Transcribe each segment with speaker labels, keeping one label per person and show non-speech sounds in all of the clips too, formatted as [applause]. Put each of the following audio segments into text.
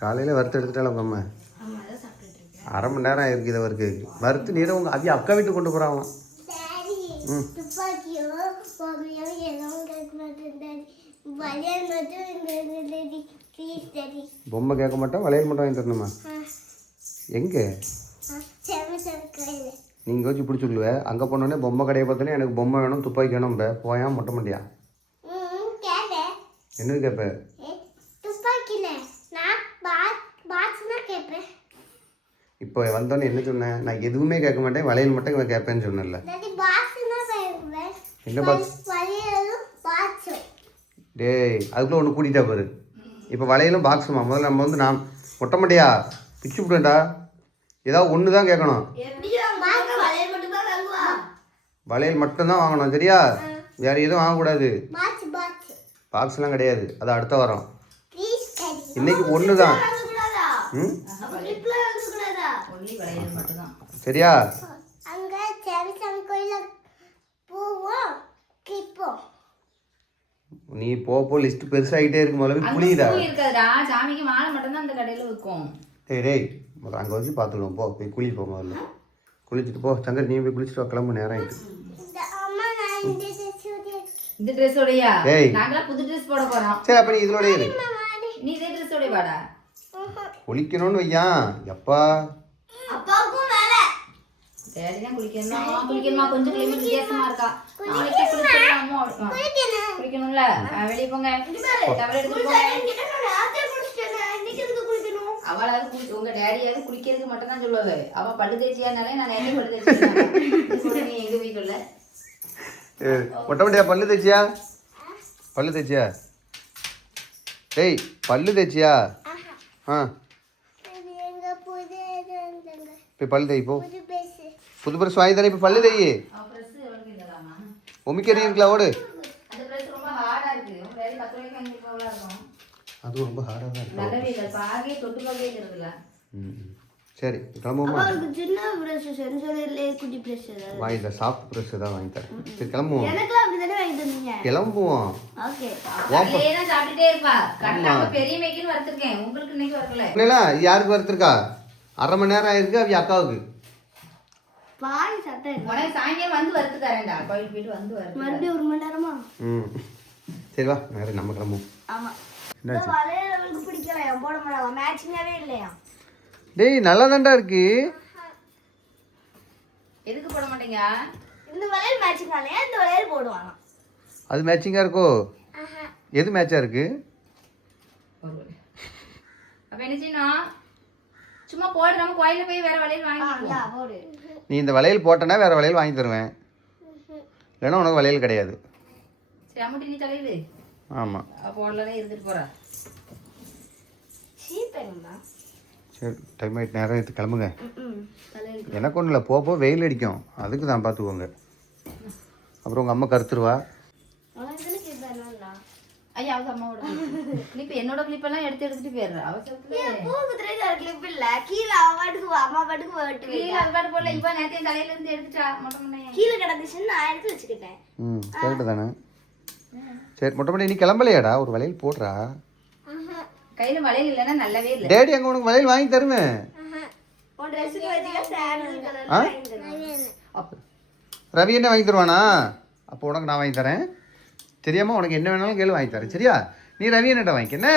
Speaker 1: காலையில் வறுத்து எடுத்துட்டாலும் உங்கள் அம்மா? அரை மணி நேரம் ஆயிருக்கு இதை வறுக்கு வறுத்து நீரை உங்கள் அவிய அக்கா வீட்டுக்கு கொண்டு போகிறாங்களாம்
Speaker 2: டாடி
Speaker 1: ம். பொம்மை கேட்க மாட்டோம் வளையல் மட்டும் வாங்கி தரணுமா? எங்கே? நீங்கள் வச்சு பிடிச்சிடுவேன் அங்கே போனோடனே பொம்மை கடையை பார்த்தோன்னே எனக்கு பொம்மை வேணும் துப்பாக்கி வேணும் பே. போயா மொட்டை மாட்டியா?
Speaker 2: ம் கேட்பேன்
Speaker 1: என்னது கேட்ப
Speaker 2: ஏ, துப்பாக்கில நான் பாத் பாத்னா கேட்பேன்
Speaker 1: இப்போ வந்தோடனே என்ன சொன்னேன் நான் எதுவுமே கேட்க மாட்டேன் வளையல் மட்டும் கேட்பேன்னு
Speaker 2: கேட்பேன்
Speaker 1: என்ன பாக்ஸ் டேய் அதுக்குள்ளே ஒன்று கூட்டிகிட்டா பாரு. இப்போ வளையலும் பாக்ஸுமா முதல்ல நம்ம வந்து நான் மொட்டை மாட்டியா? பிச்சு விடுவேன்டா ஏதாவது ஒன்று தான் கேட்கணும்
Speaker 3: வளையல்
Speaker 1: மட்டும்தான் வாங்கணும் சரியா? வேறு எதுவும் வாங்கக்கூடாது. பாக்ஸ்லாம் கிடையாது. அது அடுத்த வாரம். இன்னைக்கு ஒன்று தான் ம்
Speaker 3: கிளிப்ல வாங்கக்கூடாதா ஒன்லி வளையல் மட்டும் தான்
Speaker 1: சரியா?
Speaker 2: அங்க சாம்சங் கோயில பூவும். கிப்போம்
Speaker 1: நீ போ போ லிஸ்ட் பெருசாகிட்டே இருக்கு முதல்ல புரியுதா?
Speaker 3: இருக்காதுடா. சாமிக்கு மாலை மட்டும் தான் அந்த கடையில விற்கும்
Speaker 1: டேய் டேய் அங்கே வச்சு பார்த்துடுவோம் போ போய் குளி போ முதல்ல. குளிச்சுட்டு போ. சங்கர் நீ போய் குளிச்சுட்டு வா, கிளம்பு நேரம் ஆயிட்டு.
Speaker 2: இந்த அம்மா நான் இந்த சுடி
Speaker 3: இந்த ட்ரெஸ் உடையா?
Speaker 1: ஏய்.
Speaker 3: நாங்களாம் புது ட்ரெஸ் போட போறோம்.
Speaker 1: சரி அப்போ நீ இதோடய இரு.
Speaker 3: நீ இதே ட்ரெஸ் உடைய வாடா.
Speaker 1: குளிக்கணும்னு வையான். எப்பா?
Speaker 2: வேலை
Speaker 3: டேடி தான் குளிக்கணும் அம்மா குளிக்கணுமா. கொஞ்சம் கிளைமேட் வித்தியாசமா இருக்கா. நாளைக்கு குளிச்சிடலாமோ குளிக்கணும்ல. வெளிய போங்க. டவல் எடுத்துட்டு போங்க. அவளாவது குளி உங்க டேடியாவது குளிக்கிறதுக்கு மட்டும் தான் சொல்லுவாங்க. அவ பல்லு தேய்ச்சியானாலே நான் நேரே பல்லு தேய்ச்சியா நீ எங்க வீட்டுல?
Speaker 1: ஏய், மொட்டை மொட்டையா பல்லு தேய்ச்சியா? பல்லு தேய்ச்சியா? டேய் பல்லு தேய்ச்சியா? ஆ. போய் பல்லு தேய் வாங்கி தரேன் இப்போ பல்லு தேய்.
Speaker 3: அவ ட்ரெஸ் எவ்வளவு இல்லதாமா
Speaker 1: உமிக்கறி இருக்குல்ல ஓடு.
Speaker 3: இருக்கும்.
Speaker 1: அது ரொம்ப ஹார்டாக தான் இருக்கு.
Speaker 3: நல்லாவே இல்லை பாகே தொட்டு பாகே இருக்குதுல்ல
Speaker 1: ம் ம். சரி கிளம்புவோமா?
Speaker 2: சின்ன பிரஷ் சென்சர்ல குட்டி பிரஷ்
Speaker 1: வாங்கி தரேன் சாஃப்ட் ப்ரெஷ் தான் வாங்கி தரேன். சரி கிளம்புவோம்.
Speaker 2: எனக்குலாம் அப்படிதானே வாங்கி தந்தீங்க?
Speaker 1: கிளம்புவோம்.
Speaker 2: ஓகே.
Speaker 3: கடலையே தான் சாப்பிட்டுட்டே இருப்பா. கடலை அவ பெரிய மேய்க்குன்னு வறுத்திருக்கேன். உங்களுக்கு இன்னைக்கு வரல.
Speaker 1: இல்லைங்களா யாருக்கு வறுத்துருக்கா? அரை மணி நேரம் ஆயிருக்கு அவ அக்காவுக்கு?
Speaker 2: பாய் சட்டை
Speaker 3: உனக்கு சாயங்காலம் வந்து வறுத்து தரேன்டா கோயில் போயிட்டு வந்து வறுத்து
Speaker 2: மறுபடியும் ஒரு மணி நேரமா?
Speaker 1: ம். சரி வா நேரம் நம்ம கிளம்புவோம்.
Speaker 2: ஆமா.
Speaker 1: என்னாச்சு
Speaker 2: வளையல் அவளுக்கு பிடிக்கலையா? போட மாட்டாங்க மேட்சிங்காவே இல்லையா?
Speaker 1: டேய் நல்லா தான்டா இருக்கு.
Speaker 3: எதுக்கு போட மாட்டீங்க?
Speaker 2: இந்த வளையல் மேட்சிங் ஆலையா இந்த வளையல் போடுவாங்க
Speaker 1: அது மேட்சிங்காக இருக்கோ? எது மேட்சாக இருக்கு?
Speaker 3: அப்ப என்ன செய்யணும்? சும்மா போடு நம்ம கோயில போய் வேற வளையல்
Speaker 2: போடு.
Speaker 1: நீ இந்த வளையல் போட்டனா வேற வளையல் வாங்கி தருவேன். இல்லைன்னா உனக்கு வளையல் கிடையாது.
Speaker 3: சரி அம்முட்டி நீ தலையிடு.
Speaker 1: ஆமாம்
Speaker 3: போடலாம் இருந்துட்டு போறா.
Speaker 1: சரி டைம் ஆகிட்டு நேரம் ஆயிடுத்து கிளம்புங்க. எனக்கு ஒன்றும் இல்லை போக போக வெயில் அடிக்கும். அதுக்கு தான் பார்த்துக்கோங்க அப்புறம் உங்கள் அம்மா கருத்துருவா
Speaker 2: உனக்கு தானே சீப் வேணும்ல
Speaker 3: ஐயா அவங்க அம்மாவோட கிளிப் என்னோட கிளிப் எல்லாம் எடுத்து எடுத்துட்டு போயிடுறா அவசரத்துல
Speaker 2: பூக்கு திரையில கிளிப் இல்ல. கீழே அவ பாட்டுக்கு அம்மா பாட்டுக்கு வெட்டு
Speaker 3: கீழே அதுபாடு போல இவன் நேத்தையும் தலையில இருந்து எடுத்துட்டா மொட்டை மண்ணையா
Speaker 2: கீழே கிடந்துச்சுன்னு நான் எடுத்து வச்சுக்கிட்டேன்.
Speaker 1: ம் கரெக்டு தானே. சரி மொட்டை மொட்டை நீ கிளம்பலையாடா? ஒரு வளையல் போடுறா.
Speaker 3: கையில வளையல் இல்லைன்னா நல்லாவே இல்லை.
Speaker 1: டேடி அங்கே உனக்கு வளையல் வாங்கி தருவேன்.
Speaker 2: உன்? வாங்கி தருவேன்.
Speaker 3: அப்ப.
Speaker 1: ரவி என்ன வாங்கி தருவானா? அப்போ உனக்கு நான் வாங்கி தரேன். தெரியாமல் உனக்கு என்ன வேணாலும் கேளு வாங்கி தரேன். சரியா? நீ ரவி என்னட்ட வாங்கிக்க என்ன?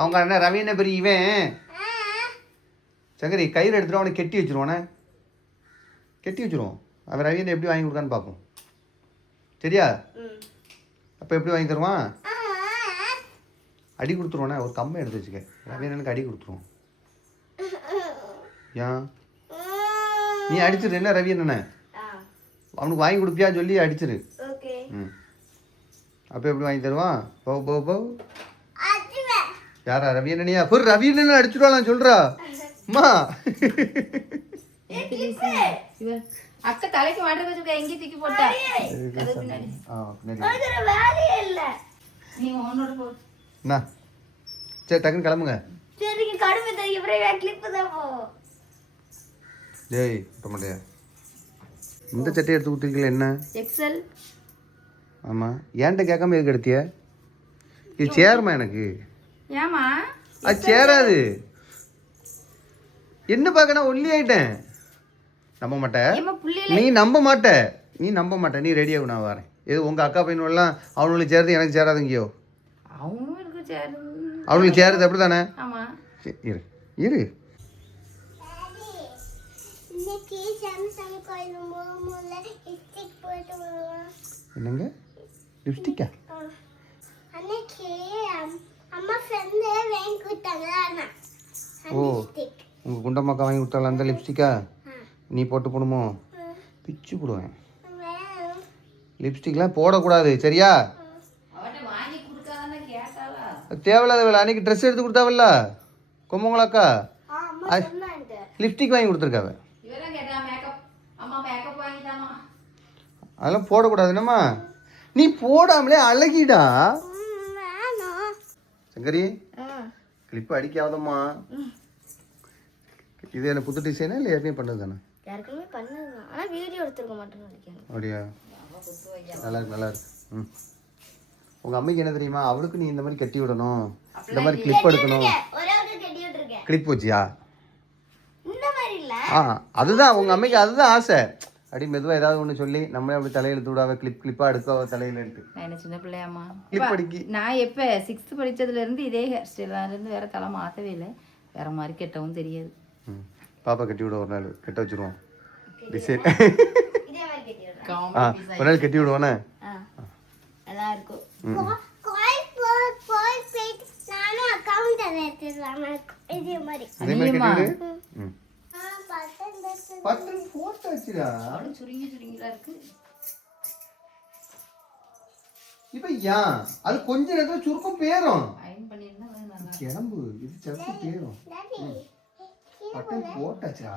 Speaker 1: அவங்க அண்ணன் ரவி பெரிய இவன்? சங்கரி கயிறு எடுத்துட்டு அவனை கெட்டி வச்சுருவானே கெட்டி வச்சுருவோம். அவன் ரவி எப்படி வாங்கி கொடுக்கான்னு பார்ப்போம் சரியா? அப்போ எப்படி வாங்கி தருவான்? அடி கொடுத்துருவானே ஒரு கம்மை எடுத்து வச்சுக்க. ரவி அடி கொடுத்துருவோம். ஏன்? நீ அடிச்சிரு என்ன? ரவி அண்ணனை? அவனுக்கு வாங்கி கொடுப்பியான்னு சொல்லி அடிச்சிரு.
Speaker 2: ஓகே.
Speaker 1: ம். அப்போ எப்படி வாங்கி தருவான்? போ போ போ. யாரா ரவி அண்ணனியா? புர் ரவி அண்ணன் அடிச்சுடுவான் சொல்றா. அம்மா.
Speaker 3: அக்கா தலைக்கு மாட்டு வச்சிருக்க எங்கேயும் தூக்கி போட்டா.
Speaker 1: ஆ பின்னாடி
Speaker 2: உனக்கு ஒரு வேலையே இல்ல.
Speaker 3: நீ உன்னோட போ.
Speaker 1: என்ன சரி டக்குன்னு கிளம்புங்க.
Speaker 2: சரிங்க கடுமை தெரியும் அப்புறம் கிளிப்பு தான் போ.
Speaker 1: டேய் விட்ட மாட்டியா? இந்த சட்டையை எடுத்து கொடுத்துருக்கீங்களா என்ன?
Speaker 3: எக்ஸல்
Speaker 1: ஆமாம் ஏன்ட்ட கேட்காம எதுக்கு எடுத்திய? இது சேருமா எனக்கு.
Speaker 3: ஏமா
Speaker 1: அது சேராது. என்ன பார்க்க நான் ஒல்லி ஆயிட்டேன். நம்ப மாட்டேன் நீ நம்ப மாட்ட. நீ நம்ப மாட்ட. நீ ரெடியாகும் நான் வரேன். எது உங்கள் அக்கா பையனெல்லாம் அவனுங்களுக்கு சேருது எனக்கு சேராதுங்கயோ.
Speaker 3: அவனும் இருக்கு சேரு
Speaker 1: அவனுங்களுக்கு சேருது அப்படி தானே
Speaker 3: ஆமா
Speaker 1: இரு. இரு. என்னங்க? லிப்ஸ்டிக்கா? ஓ.
Speaker 2: லிப்ஸ்டிக்.
Speaker 1: உங்கள் குண்டம்மாக்கா வாங்கி கொடுத்தால அந்த லிப்ஸ்டிக்கா? நீ போட்டு போடுமோ? பிச்சு போடுவேன். லிப்ஸ்டிக்லாம் போடக்கூடாது சரியா?
Speaker 3: அவட்ட வாங்கி கொடுக்காதானே கேட்டாளா?
Speaker 1: தேவையில்லாத வேலை. அன்னைக்கு ட்ரெஸ் எடுத்து கொடுத்தாவல்ல? அது-
Speaker 2: சொன்னாங்க.
Speaker 1: லிப்ஸ்டிக் வாங்கி கொடுத்துருக்காவ. அதெல்லாம் போடக்கூடாது என்னம்மா நீ போடாமலே அழகிடா. சங்கரி கிளிப் அடிக்காதம்மா. இது என்ன புது டிசைனா இல்லை ஏற்கனவே பண்ணது தானே?
Speaker 2: யாருக்குமே பண்ணதுதான் ஆனா வீடியோ எடுத்துருக்க மாட்டேன்னு நினைக்கிறேன்.
Speaker 1: அப்படியா? நல்லா இருக்கு நல்லா இருக்கு. ம். உங்கள் அம்மைக்கு என்ன தெரியுமா? அவளுக்கு நீ இந்த மாதிரி கட்டி விடணும். இந்த மாதிரி கிளிப் எடுக்கணும். கிளிப் வச்சியா ஆ அதுதான். உங்கள் அம்மைக்கு அதுதான் ஆசை. அப்படி மெதுவாக ஏதாவது ஒன்று சொல்லி நம்மளே அப்படி தலையில் தூடாவ கிளிப் கிளிப்பாக எடுக்க தலையில் எடுத்து.
Speaker 3: நான் என்ன சின்ன பிள்ளையாம்மா.
Speaker 1: கிளிப் அடிக்கி.
Speaker 3: நான் எப்போ சிக்ஸ்த்து படிச்சதுல இருந்து இதே ஹேர் ஸ்டைலாக இருந்து வேற தலை மாற்றவே இல்லை. வேற மாதிரி கெட்டவும் தெரியாது.
Speaker 1: ம். பாப்பா கட்டி விட ஒரு நாள் கட்ட வச்சிருவோம். டிசைன்.
Speaker 2: இதே மாதிரி கட்டி விடுறேன்.
Speaker 1: ஆ ஒரு நாள் கட்டி விடுவானே
Speaker 2: நல்லா இருக்கும். இதே மாதிரி.
Speaker 1: வச்சுடா.
Speaker 3: அவளும் சுருங்கி சுருங்கிலாம் இருக்கு.
Speaker 1: இப்போ ஏன் அது கொஞ்ச நேரத்துல சுருக்கம் பேரும். கிளம்பு இது சத்து பேரும்.
Speaker 2: டாடி
Speaker 1: பட்டன் போட்டாச்சுடா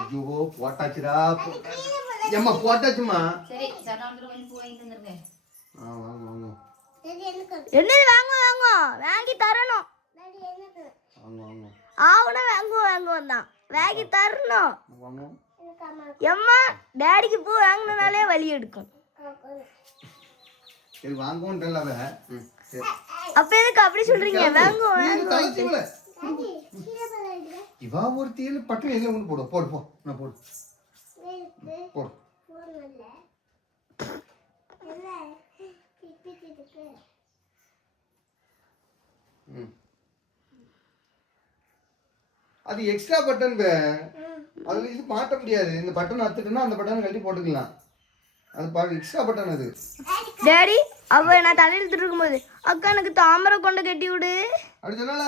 Speaker 1: ஐயோ போட்டாச்சுடா ஏம்மா போட்டாச்சுமா?
Speaker 2: என்னது வாங்க வாங்க. வாங்கி தரணும். ஆவணம் வாங்குவோம் வாங்குவோம் தான். வாங்கி தரணும். எம்மா டேடிக்கு பூ வாங்கினாலே வலி எடுக்கும்.
Speaker 1: சரி வாங்குவோன்றல அவ. ம் சரி
Speaker 2: அப்ப எதுக்கு அப்படி சொல்றீங்க? வாங்குவோம்
Speaker 1: இவா ஒரு தீல பட்டு எதுல ஒன்று போடு. போடு போ. நான் போடு. போடு. ம். அது எக்ஸ்ட்ரா பட்டன் பே அதுல இது மாட்ட முடியாது. இந்த பட்டன் அத்துட்டுனா அந்த பட்டன் கழட்டி போட்டுக்கலாம். அது எக்ஸ்ட்ரா பட்டன் அது.
Speaker 2: டேடி அவ நான் தலையில் இருக்கும்போது அக்கா எனக்கு தாமரை கொண்டு கட்டி விடு.
Speaker 1: அப்படி சொன்னால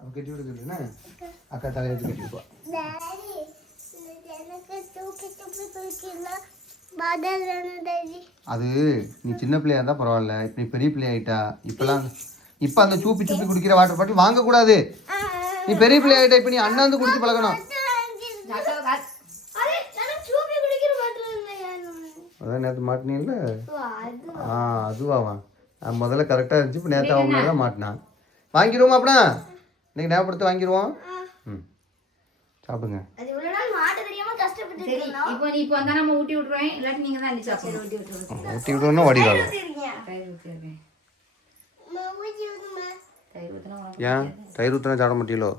Speaker 1: அவ கட்டி விட சொல்லுனா அக்கா தலையெழுத்து கட்டி விடுவா அது நீ சின்ன பிள்ளையா இருந்தா பரவாயில்ல. இப்போ நீ பெரிய பிள்ளை ஆயிட்டா இப்பெல்லாம் இப்போ அந்த சூப்பி சூப்பி குடிக்கிற வாட்டர் பாட்டில் வாங்கக்கூடாது. நீ பெரிய பிள்ளை ஆயிட்டா இப்போ நீ அண்ணாந்து குடிச்சு பழகணும். அதான் நேற்று மாட்டினீல்ல? ஆ அதுவாவா முதல்ல கரெக்டாக இருந்துச்சு இப்போ நேற்று அவங்க தான் மாட்டினான். வாங்கிடுவோமா அப்படின்னா இன்னைக்கு ஞாபகப்படுத்தி வாங்கிடுவோம் ம். சாப்பிடுங்க.
Speaker 2: அது இவ்வளவு நாள் மாட்ட தெரியாம
Speaker 1: ஏன்? தயிர் ஊற்றினா சாப்பிட மாட்டீங்களோ?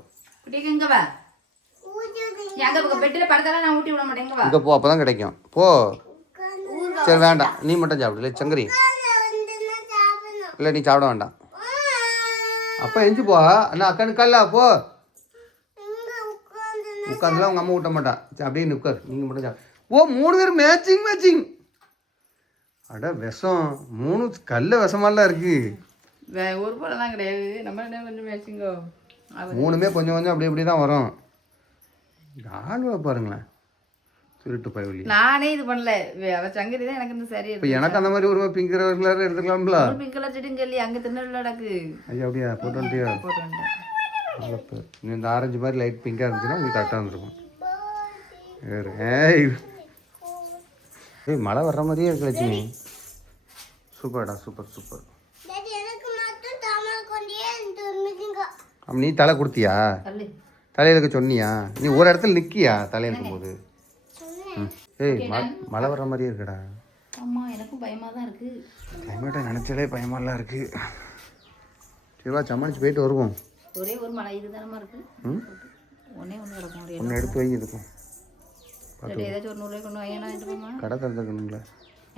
Speaker 3: இங்க
Speaker 1: போ அப்போ தான் கிடைக்கும். போ. சரி வேண்டாம். நீ மட்டும் சாப்பிடு இல்லை சங்கரி? இல்லை நீ சாப்பிட வேண்டாம். அப்போ எஞ்சி போ. அண்ணா அக்கா நிக்கல்ல போ. உட்காந்துலாம் உங்கள் அம்மா ஊட்ட மாட்டான். சரி, அப்படியே நிற்கார் நீங்கள் மட்டும் சாப்பிடு. ஓ மூணு பேர் மேட்சிங் மேட்சிங் அட விஷம். மூணு கல்ல விஷமாலாம் இருக்கு.
Speaker 3: ஒரு தான் கிடையாது. நம்ம என்ன கொஞ்சம் மேட்சிங்கோ.
Speaker 1: மூணுமே கொஞ்சம் கொஞ்சம் அப்படி இப்படி தான் வரும். ஆளுவை பாருங்களேன். திருட்டு பயவலி
Speaker 3: நானே இது பண்ணல. அவ சங்கரி தான் எனக்கு இந்த சரி
Speaker 1: இப்போ எனக்கு அந்த மாதிரி ஒரு பிங்க் கலர் எடுத்துக்கலாம்ல?
Speaker 3: பிங்க் கலர் செடின்னு சொல்லி அங்க திருநெல்வேலி
Speaker 1: ஐயா அப்படியா? போட்டு வந்துட்டியா?
Speaker 3: போட்டு
Speaker 1: இன்னும் இந்த ஆரஞ்சு மாதிரி லைட் பிங்காக இருந்துச்சுன்னா உங்களுக்கு கரெக்டாக இருந்திருக்கும். ஏய். ஏய் மழை வர்ற மாதிரியே இருக்கு லட்சுமி. சூப்பர்டா சூப்பர் சூப்பர்
Speaker 2: எனக்கு மட்டும் தாமரை கொண்டே துணிக்குங்க
Speaker 1: அப்ப நீ தலை கொடுத்தியா? தலையிலுக்கு சொன்னியா? நீ ஒரு இடத்துல நிற்கியா தலையிலுக்கும் போது ஏய் மழை வர்ற மாதிரியே இருக்குடா.
Speaker 3: ஆமா எனக்கும் பயமா தான் இருக்கு.
Speaker 1: கிளைமேட்டை நினச்சாலே பயமாலாம் இருக்கு. சரி வா சமாளிச்சு போயிட்டு வருவோம்.
Speaker 3: ஒரே ஒரு மழை இதுதானமா இருக்கு?
Speaker 1: ம்?
Speaker 3: ஒன்னே ஒன்று கிடக்க முடியும்
Speaker 1: ஒன்று எடுத்து வை இதுக்கும்.
Speaker 3: இல்லாட்டி ஏதாச்சும் ஒரு நூறுரூவாய் கொண்டு வாங்கினா வாங்கிட்டு போமா
Speaker 1: கடை திறந்துக்கணுங்களே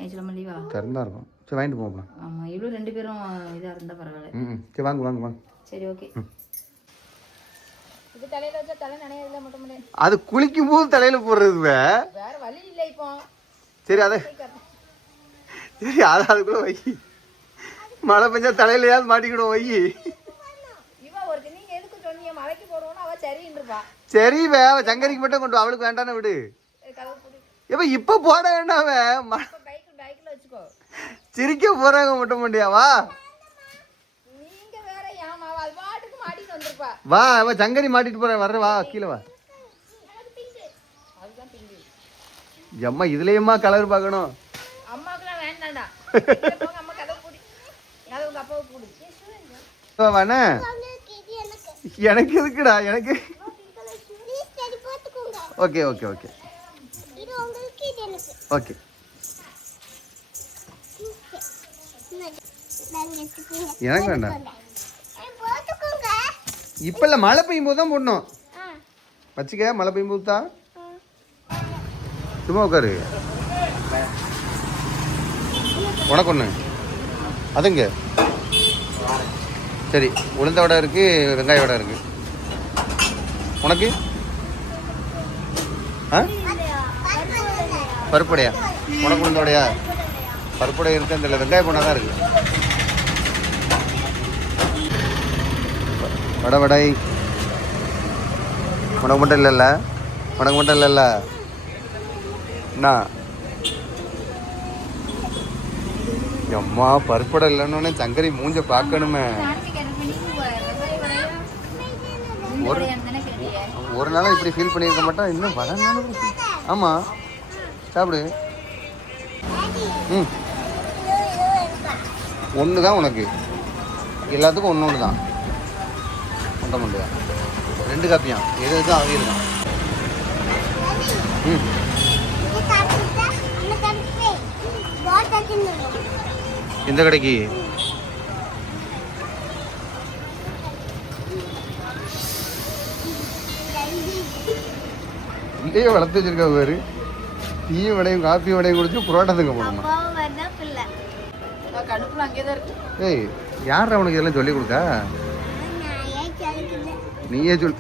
Speaker 3: ஏச்சில் மல்லிவா
Speaker 1: திறந்தா இருக்கும். சரி வாங்கிட்டு போகலாம்
Speaker 3: ஆமாம் இவ்வளோ ரெண்டு பேரும் இதாக இருந்தால் பரவாயில்ல.
Speaker 1: ம் ம். சரி வாங்க வாங்க வாங்க.
Speaker 3: சரி ஓகே இது தலையில் வச்சா தலை நனையதில்லை மட்டும் முடியாது
Speaker 1: அது குளிக்கும் போது தலையில் போடுறது வே.
Speaker 3: வேற வழி இல்லை இப்போ.
Speaker 1: சரி அதை சரி அதை அதுக்குள்ள வை. மழை பெஞ்சா தலையிலையாவது மாட்டிக்கிடும் வை. சரி அவ சங்கரிக்கு மட்டும் கொண்டு அவளுக்கு வேண்டான்னு விடு. எப்ப இப்ப போட வேண்டாம்
Speaker 3: இப்போ
Speaker 1: சிரிக்க போறாங்க மட்டும் முடியாவா
Speaker 3: நீங்க வேற ஏமா அது பாட்டுக்கு மாட்டிட்டு வந்திருப்பா
Speaker 1: வா அவ சங்கரி மாட்டிட்டு போறேன் வர்ற வா கீழே வா.
Speaker 3: அதுதான் பிங்கு
Speaker 1: எம்மா இதுலயுமா கலர் பார்க்கணும்.
Speaker 3: அம்மாவுக்குலாம் வேண்டாம்டா. அம்மா கதவு கதவு அப்பாவை
Speaker 1: வா, வாண்ணே
Speaker 2: எனக்கு
Speaker 1: எனக்கு எதுக்குடா எனக்கு? ஓகே ஓகே ஓகே
Speaker 2: இது உங்களுக்கு இது எனக்கு
Speaker 1: ஓகே எனக்கு வேண்டாம். இப்ப இல்ல மழை பெய்யும் போது தான் போடணும். வச்சுக்க மழை பெய்யும் போது தான். சும்மா உட்காரு. உனக்கு ஒன்று அதுங்க. சரி உளுந்த வடை இருக்கு வெங்காய வடை இருக்கு. உனக்கு? ஆ? பருப்படையா உனக்கு உளுந்த வடையா? பருப்படை இருக்கு அந்த வெங்காய போனா தான் இருக்கு. வடை வடை. உனக்கு மட்டும் இல்லைல்ல? உனக்கு மட்டும் இல்லைல்ல? என்ன? அம்மா பருப்படை இல்லைன்னு சங்கரி மூஞ்ச பார்க்கணுமே. ஒரு ஒரு நாளும் இப்படி ஃபீல் பண்ணியிருக்க மாட்டா? இன்னும் வர நாளும் ஆமாம் சாப்பிடு. ம். ஒன்று தான் உனக்கு. எல்லாத்துக்கும் ஒன்று ஒன்று தான் முட்டை முட்டையா ரெண்டு காப்பியா? எது எது அவியல் தான். ம். எந்த கடைக்கு? இல்லையே வளர்த்து வச்சிருக்கா பாரு. டீயும் வடையும் காப்பி வடையும் குடிச்சு புரோட்டா தங்க போகணுமா ஏய் யார் அவனுக்கு இதெல்லாம் சொல்லி கொடுக்கா
Speaker 2: நான் ஏன் கிடைக்குது
Speaker 1: நீயே சொல்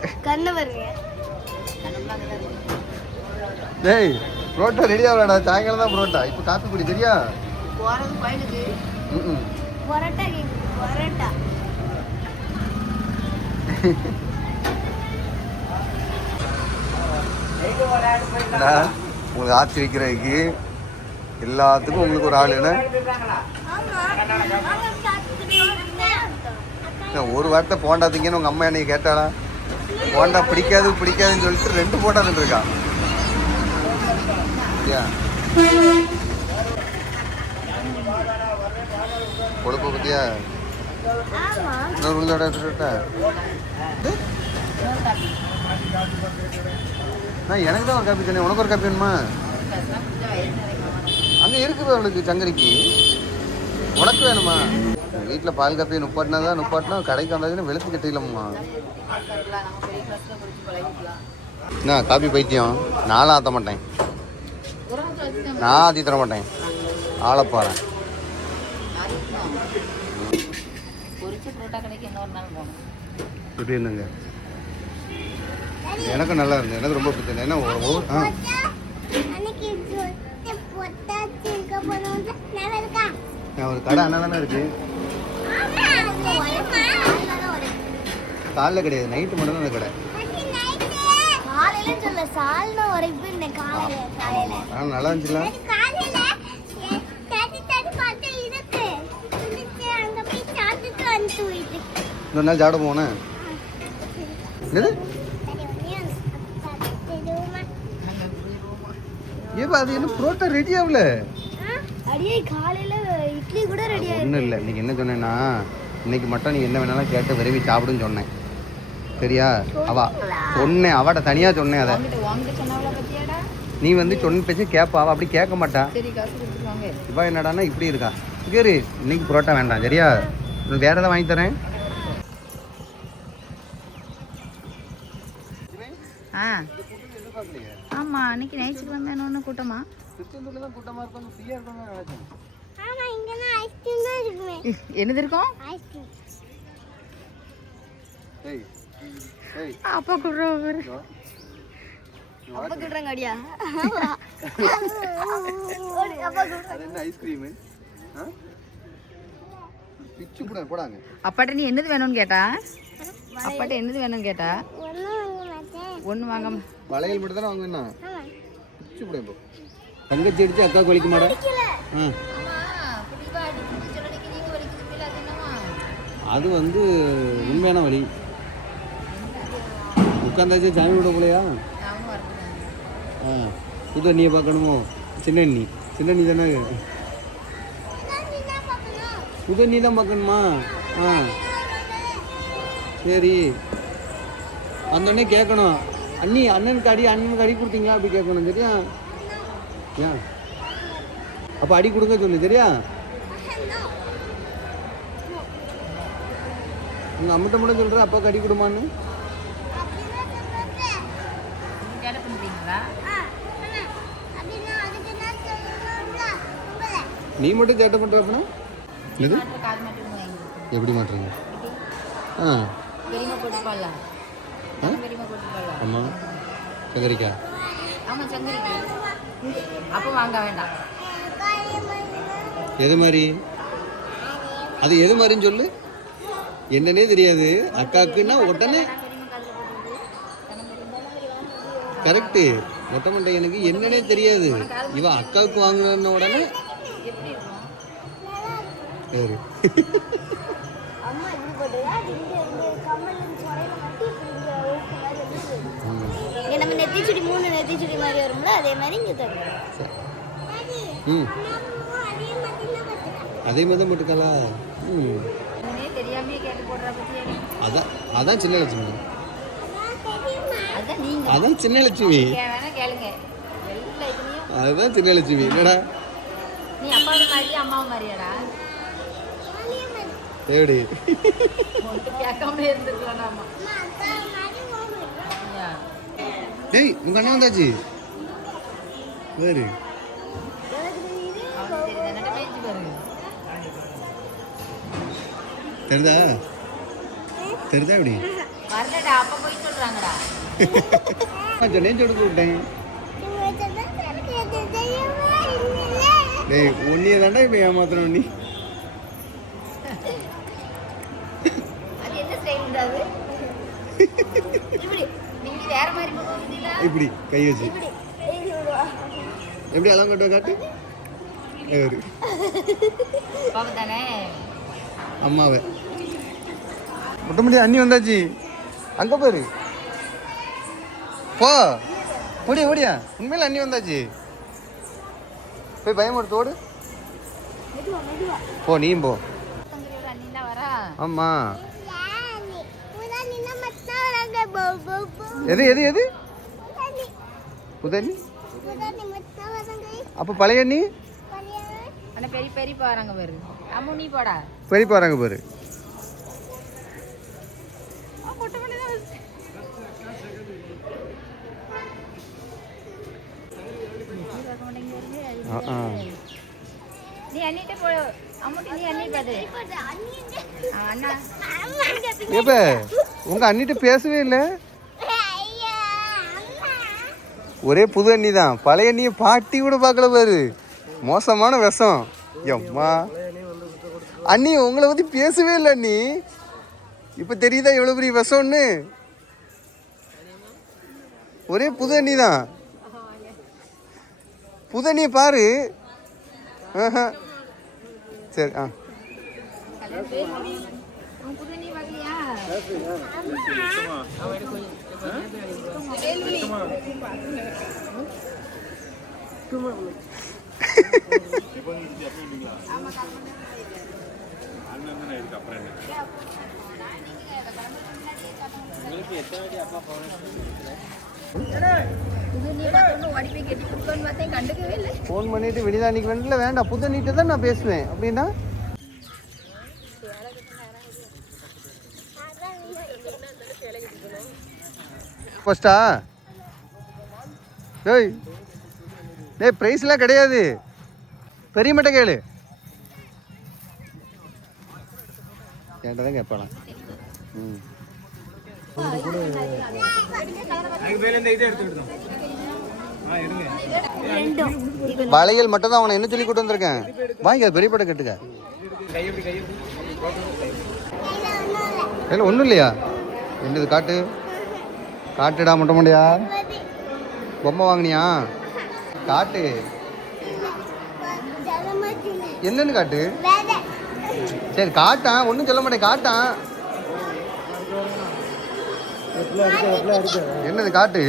Speaker 1: டேய் புரோட்டா ரெடி ஆகலடா சாயங்காலம் தான் புரோட்டா இப்போ காப்பி குடி சரியா
Speaker 3: போறது கோயிலுக்கு
Speaker 1: ம்
Speaker 2: பரோட்டா கேக்குது பரோட்டா
Speaker 1: என்னடா, உங்களுக்கு ஆட்சி வைக்கிறதுக்கு எல்லாத்துக்கும் உங்களுக்கு ஒரு ஆள் என்ன
Speaker 2: ஆமா அவங்க சாப்பிட்டு
Speaker 1: என்ன, ஒரு வார்த்தை போண்டா உங்கள் அம்மா என்னைய கேட்டாளா? போண்டா பிடிக்காது பிடிக்காதுன்னு சொல்லிட்டு ரெண்டு போண்டா தின்றுருக்கா கொழுப்பு பத்தியா? இன்னொரு உளுந்தோட எடுத்துட்டா நான் எனக்கு தான் ஒரு காப்பி சொன்னேன் உனக்கு ஒரு காப்பி வேணுமா? அங்கே இருக்குது அவளுக்கு சங்கரிக்கு. உனக்கு வேணுமா? வீட்டில் பால் காப்பி நுப்பாட்டினா தான் நுப்பாட்டினா கடைக்கு வந்தாச்சுன்னா வெளுத்து கட்டிக்கலாமா என்ன காப்பி பைத்தியம்? நானும் ஆற்ற மாட்டேன். நான் ஆற்றி தர மாட்டேன். ஆளப்பாறேன்
Speaker 3: பொரிச்ச புரோட்டா கடைக்கு இன்னொரு நாள் போகணும்
Speaker 1: எப்படி இருந்துங்க? எனக்கும் நல்லா இருந்தது. எனக்கு ரொம்ப பிடிச்சது ஏன்னா ஆ. ஒரு கடை அண்ணா தானே இருக்கு. காலைல கிடையாது நைட்டு மட்டும் தான் கடை. ஆனால் நல்லா இருந்துச்சுல. இன்னொரு நாள் சாப்பிட போனேன் ஏப்பா அது என்ன புரோட்டா ரெடி ஆகல?
Speaker 2: அடியே காலையில இட்லி கூட ரெடி
Speaker 1: ஒன்றும் இல்லை. இன்னைக்கு என்ன சொன்னேன்னா இன்னைக்கு மட்டும் நீ என்ன வேணாலும் கேட்டு விரும்பி சாப்பிடுன்னு சொன்னேன். சரியா? அவா சொன்னேன் அவட தனியாக சொன்னேன் அதை. நீ வந்து சொன்ன பேச்சு கேட்பா அவள் அப்படி கேட்க மாட்டா. இப்போ என்னடானா இப்படி இருக்கா. சரி இன்னைக்கு புரோட்டா வேண்டாம் சரியா? வேற எதை வாங்கி தரேன்.
Speaker 3: ஆமா அன்னைக்கு ஞாயிற்றுக்கிழமை ஒன்று கூட்டமா? என்னது அப்பா கூடுறோம்
Speaker 2: அப்பா கிட்டுறாங்க அடியா
Speaker 1: ஐஸ்கிரீமு பிச்சு கூட போடாங்க.
Speaker 3: அப்பாட்ட நீ என்னது வேணும்னு கேட்டா? அப்பாட்ட என்னது வேணும்னு கேட்டா? ஒன்று வாங்க
Speaker 1: வளையல் மட்டும் தானே வாங்கினா பிச்சு கூட இப்போ தங்கச்சி அடிச்சு அக்கா கொலிக்க மாடா அது வந்து உண்மையான வழி. உட்காந்தாச்சு சாமி விட போலையா? ஆ புது அண்ணியை பார்க்கணுமோ? சின்ன அண்ணி சின்ன அண்ணி தானே? புது அண்ணி தான் பார்க்கணுமா? ஆ. சரி. வந்தோடனே கேட்கணும். அண்ணி அண்ணனுக்கு அடி அண்ணனுக்கு அடி கொடுத்தீங்களா? அப்படி கேட்கணும் சரியா? ஏன் அப்போ அடி கொடுங்க சொல்லு சரியா? உங்கள் அம்மட்ட மட்டும் சொல்கிறேன் அப்பாவுக்கு அடி கொடுமான்னு
Speaker 3: கேட்ட பண்ணுறீங்களா
Speaker 1: நீ மட்டும் சேட்டை பண்ணுற அப்படின்னா
Speaker 3: கொடுத்து
Speaker 1: எப்படி மாட்டுறீங்க? ஆ. ஆமாம் சங்கரிக்கா
Speaker 3: ஆமாம் சங்கரிக்கு. அப்போ வாங்க வேண்டாம்.
Speaker 1: எது மாதிரி? அது எது மாதிரின்னு சொல்லு. என்னன்னே தெரியாது. அக்காக்குன்னா உடனே கரெக்டு மொட்டை மண்டை எனக்கு என்னன்னே தெரியாது. இவ அக்காவுக்கு வாங்கின உடனே சரி. [laughs]
Speaker 2: நம்ம நெத்திச்சுடி மூணு நெத்திச்சுடி மாதிரி வரும்ல அதே மாதிரி இங்க தரும்.
Speaker 1: ம். அதே மாதிரி தான் ம். அதான் அதான் சின்ன லட்சுமி.
Speaker 3: அதான் நீங்க
Speaker 1: அதான் சின்ன லட்சுமி
Speaker 3: வேணா கேளுங்க. எல்லா இதுலயும்.
Speaker 1: அதுதான் சின்ன லட்சுமி என்னடா?
Speaker 3: நீ அப்பாவை மாதிரியா அம்மாவை மாதிரியாடா?
Speaker 1: எப்படி
Speaker 3: கேட்காம இருந்திருக்கலாம் நாம.
Speaker 1: டேய் உங்க அண்ணன் வந்தாச்சு. வேறு தெரிதா? தெரிதா எப்படி?
Speaker 3: வரலடா அப்பா போய் சொல்றாங்கடா.
Speaker 1: சொன்னேன் சொல்லிட்டு விட்டேன். டேய் உன்னைய தாண்டா இப்போ ஏமாத்தணும் நீ.
Speaker 3: இப்படி
Speaker 1: கை வச்சு. எப்படி அலாம் கட்டுவ காட்டு? அம்மாவை. முட்டமுடி அண்ணி வந்தாச்சு. அங்க பாரு போ. ஓடியா ஓடியா. உண்மையில அண்ணி வந்தாச்சு. போய் பயம் எடுத்து ஓடு. போ நீயும் போ. ஆமா. எது எது எது? புதண்ணி அப்போ பழைய அண்ணி?
Speaker 3: அண்ணா பெரிய பெரியப்பா வராங்க பாரு. அம்மு நீ போடா.
Speaker 1: பெரியப்பா வராங்க பாரு. ஏப்ப உங்க அண்ணிட்ட பேசவே இல்லை. ஒரே புது அண்ணி தான் பழைய அண்ணியை பாட்டி கூட பார்க்கல பாரு. மோசமான விஷம். எம்மா. அண்ணி உங்களை பத்தி பேசவே இல்லை அண்ணி. இப்போ தெரியுதா எவ்வளோ பெரிய விஷம்னு? ஒரே புது அண்ணி தான் புது அண்ணியை பாரு. ஆஹா. சரி ஆ.
Speaker 3: உன் புது நீ வரலையா
Speaker 1: ஃபோன் பண்ணிட்டு வினிதா அன்னைக்கு வேண்டிய வேண்டாம் புது நீட்டை தான் நான் பேசுவேன் அப்படின்னா ஃபஸ்ட்டா டேய் டேய் ப்ரைஸ்லாம் கிடையாது பெரிய மட்டை கேளு என்கிட்ட தான் கேட்பாளாம் ம் வளையல் மட்டும் தான் அவனை என்ன சொல்லி கொண்டு வந்திருக்கேன்? வாங்க பெரிய படம் கட்டுக்க இல்லை ஒன்றும் இல்லையா? என்னது காட்டு? காட்டுடா மட்டும் முடியா பொம்மை வாங்கினியா? காட்டு. என்னன்னு காட்டு? சரி காட்டான் ஒன்றும் சொல்ல மாட்டேன் காட்டான். என்னது காட்டு?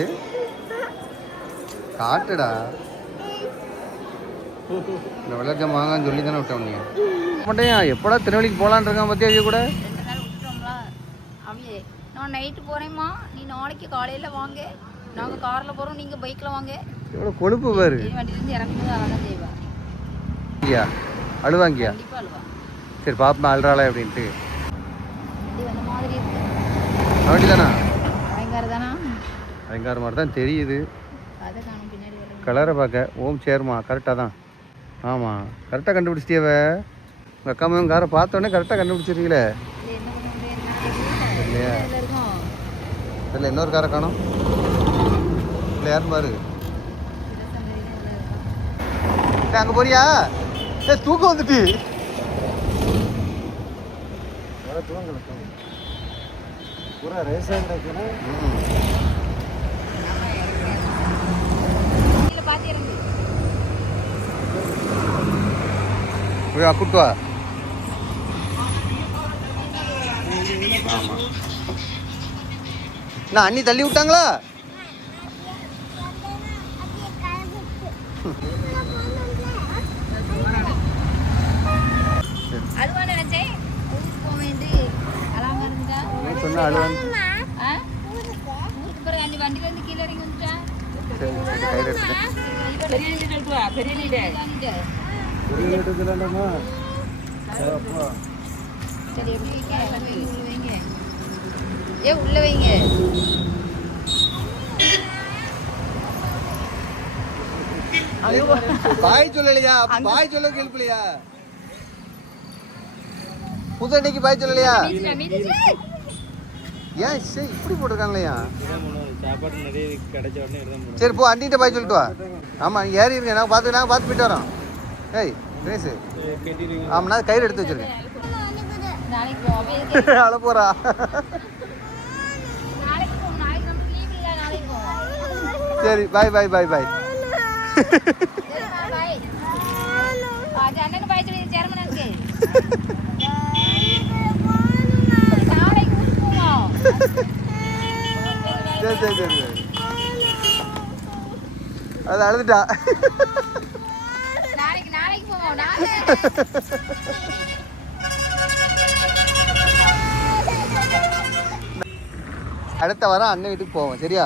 Speaker 1: காட்டுடா. இந்த விளக்கம் வாங்கன்னு சொல்லி தானே விட்டோம் நீங்க மாட்டேன் எப்படா திருநெல்வேலிக்கு போகலான் இருக்கான் பத்தியா ஐயா கூட?
Speaker 3: நான் நைட்டு போகிறேம்மா நீ நாளைக்கு காலையில் வாங்க. நாங்கள் காரில் போகிறோம் நீங்கள் பைக்கில் வாங்க.
Speaker 1: எவ்வளோ கொழுப்பு பாரு.
Speaker 3: வண்டியிலேருந்து இறங்கும்போது அழகாக செய்வா.
Speaker 1: ஐயா அழுவாங்கியா? சரி பாப்பா அழுறாளே அப்படின்ட்டு. வண்டி தானா
Speaker 3: பயங்கார
Speaker 1: மாதிரி தான் தெரியுது.
Speaker 3: அதை காணும் பின்னாடி வரும்
Speaker 1: கலரை பார்க்க. ஓம் சேர்மா. கரெக்டாக தான். ஆமாம் கரெக்டாக கண்டுபிடிச்சிட்டியவ உங்கள் அக்கா மகன் காரை பார்த்தோன்னே கரெக்டாக கண்டுபிடிச்சிருக்கீங்களே. இல்லையா?
Speaker 3: இதில்
Speaker 1: இன்னொரு காரை காணும். இல்லை யாரும் பாரு. அங்கே போறியா? ஏ தூக்கம் வந்துட்டு. ம்.
Speaker 3: கீழே பார்த்து இறங்கு
Speaker 1: கூட்டு வா. நான் அண்ணி தள்ளி விட்டாங்களா? சொன்ன அழுவான்?
Speaker 3: ஊருக்கு பிறகு அஞ்சு வண்டியிலேருந்து கீழே இறங்கி வந்துட்டா?
Speaker 1: சரி சரி கயிறு எடுத்துட்டேன்
Speaker 3: பெரிய லீடர் சரி எப்படி உள்ள வைங்க ஏ உள்ள வைங்க
Speaker 1: பாய் சொல்லலையா? பாய் சொல்ல கேள்விலையா புதன்னைக்கு பாய் சொல்லலையா ஏன் சரி இப்படி போட்டிருக்காங்களையா?
Speaker 4: சாப்பாடு நிறைய கிடைச்ச உடனே
Speaker 1: சரி போ அண்ணிட்ட பாய் சொல்லிட்டு வா. ஆமாம் ஏறி இருங்க நான் பார்த்து நாங்கள் பார்த்து போயிட்டு வரோம். ஏய் தினேஷ். ஆமாம் நான் கயிறு எடுத்து வச்சிருக்கேன்? [laughs] அழ போறா. சரி பாய் பாய் பாய் பாய்
Speaker 3: அண்ணனுக்கு பாய் சொல்லி சேர்மனுக்கு நாளைக்கு ஊருக்கு போவோம்
Speaker 1: சரி சரி சரி சரி. அது அழுதுட்டா.
Speaker 3: நாளைக்கு நாளைக்கு போவோம். நாளைக்கு
Speaker 1: அடுத்த வாரம் அண்ணன் வீட்டுக்கு போவோம் சரியா?